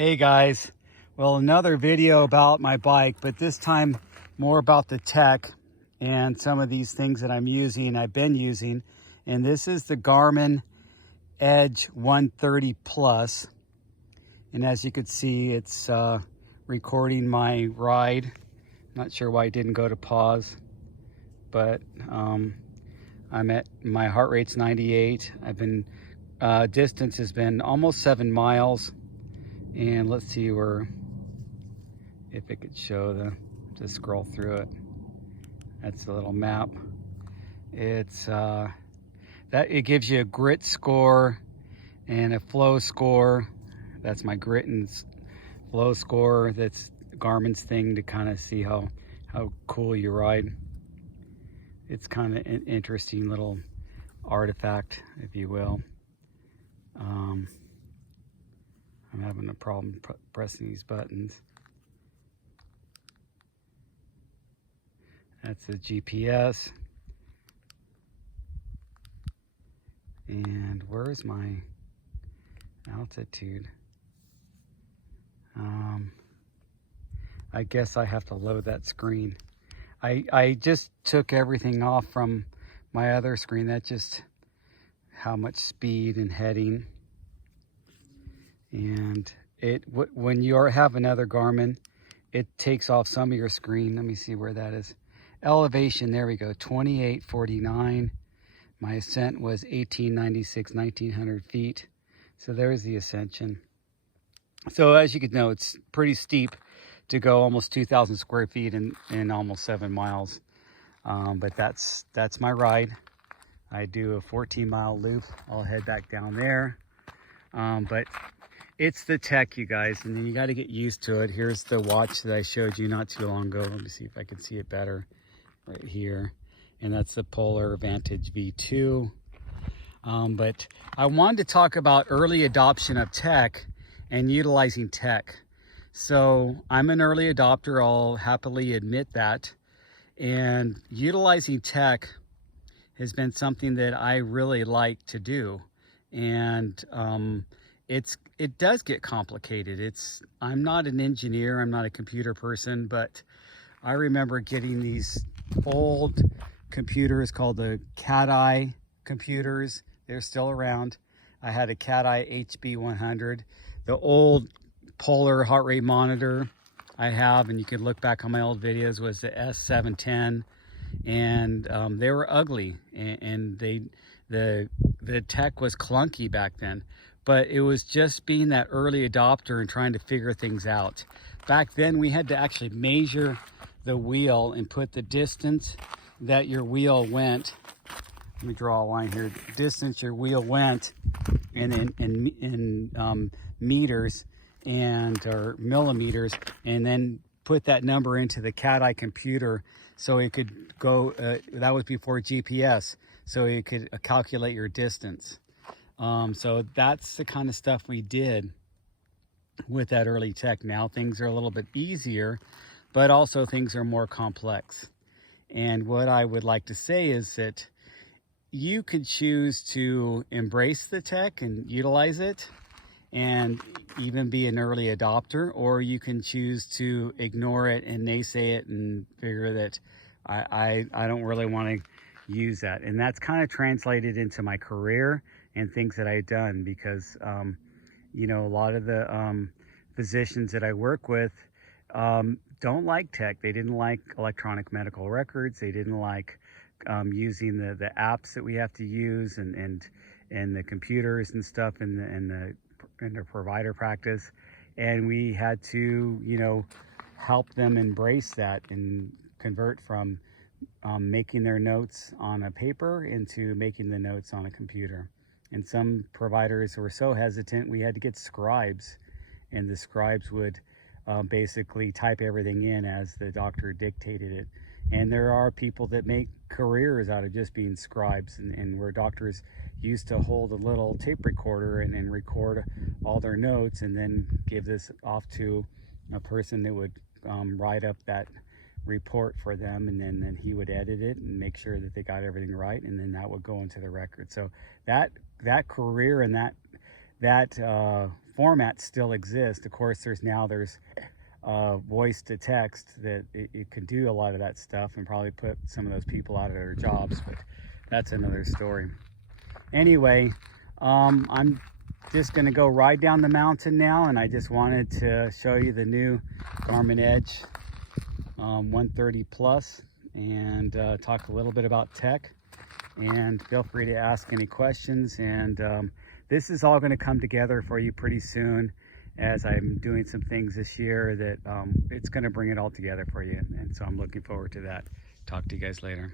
Hey guys, well, another video about my bike, but this time more about the tech and some of these things that I've been using. And this is the Garmin Edge 130 Plus. And as you can see, it's recording my ride. Not sure why it didn't go to pause, but I'm at, my heart rate's 98. I've been, distance has been almost 7 miles. And let's see if it could show just scroll through it. That's the little map. It's it gives you a grit score and a flow score. That's my grit and flow score. That's Garmin's thing to kind of see how cool you ride. It's kind of an interesting little artifact, if you will. I'm having a problem pressing these buttons. That's the GPS. And where is my altitude? I guess I have to load that screen. I just took everything off from my other screen. That's just how much speed and heading. And when you have another Garmin, it takes off some of your screen. Let me see where that is. Elevation, there we go, 2849. My ascent was 1896, 1900 feet. So there's the ascension. So as you can know, it's pretty steep to go almost 2,000 square feet in almost 7 miles. But that's my ride. I do a 14-mile loop. I'll head back down there. But it's the tech, you guys, and then you got to get used to it. Here's the watch that I showed you not too long ago. Let me see if I can see it better right here. And that's the Polar Vantage V2. But I wanted to talk about early adoption of tech and utilizing tech. So I'm an early adopter, I'll happily admit that. And utilizing tech has been something that I really like to do. And it does get complicated. I'm not an engineer, I'm not a computer person, but I remember getting these old computers called the cat-eye computers. They're still around. I had a cat-eye HB100. The old Polar heart rate monitor I have, and you can look back on my old videos, was the S710. And they were ugly, and the tech was clunky back then. But it was just being that early adopter and trying to figure things out. Back then, we had to actually measure the wheel and put the distance that your wheel went. Let me draw a line here. Distance your wheel went in meters or millimeters, and then put that number into the cat-eye computer so it could go, that was before GPS, so it could calculate your distance. So that's the kind of stuff we did with that early tech. Now things are a little bit easier, but also things are more complex. And what I would like to say is that you could choose to embrace the tech and utilize it and even be an early adopter, or you can choose to ignore it and naysay it and figure that I don't really want to use that. And that's kind of translated into my career and things that I've done, because you know, a lot of the physicians that I work with don't like tech. They didn't like electronic medical records. They didn't like using the apps that we have to use and the computers and stuff in the provider practice. And we had to, you know, help them embrace that and convert from making their notes on a paper into making the notes on a computer. And some providers were so hesitant, we had to get scribes, and the scribes would basically type everything in as the doctor dictated it. And there are people that make careers out of just being scribes, and where doctors used to hold a little tape recorder and record all their notes and then give this off to a person that would write up that report for them, and then he would edit it and make sure that they got everything right, and then that would go into the record. So that career and that formats still exist. Of course, there's voice to text that it can do a lot of that stuff and probably put some of those people out of their jobs, but that's another story. Anyway, I'm just going to go ride down the mountain now, and I just wanted to show you the new Garmin Edge 130 Plus and talk a little bit about tech. And feel free to ask any questions, and this is all going to come together for you pretty soon, as I'm doing some things this year that it's going to bring it all together for you, and so I'm looking forward to that. Talk to you guys later.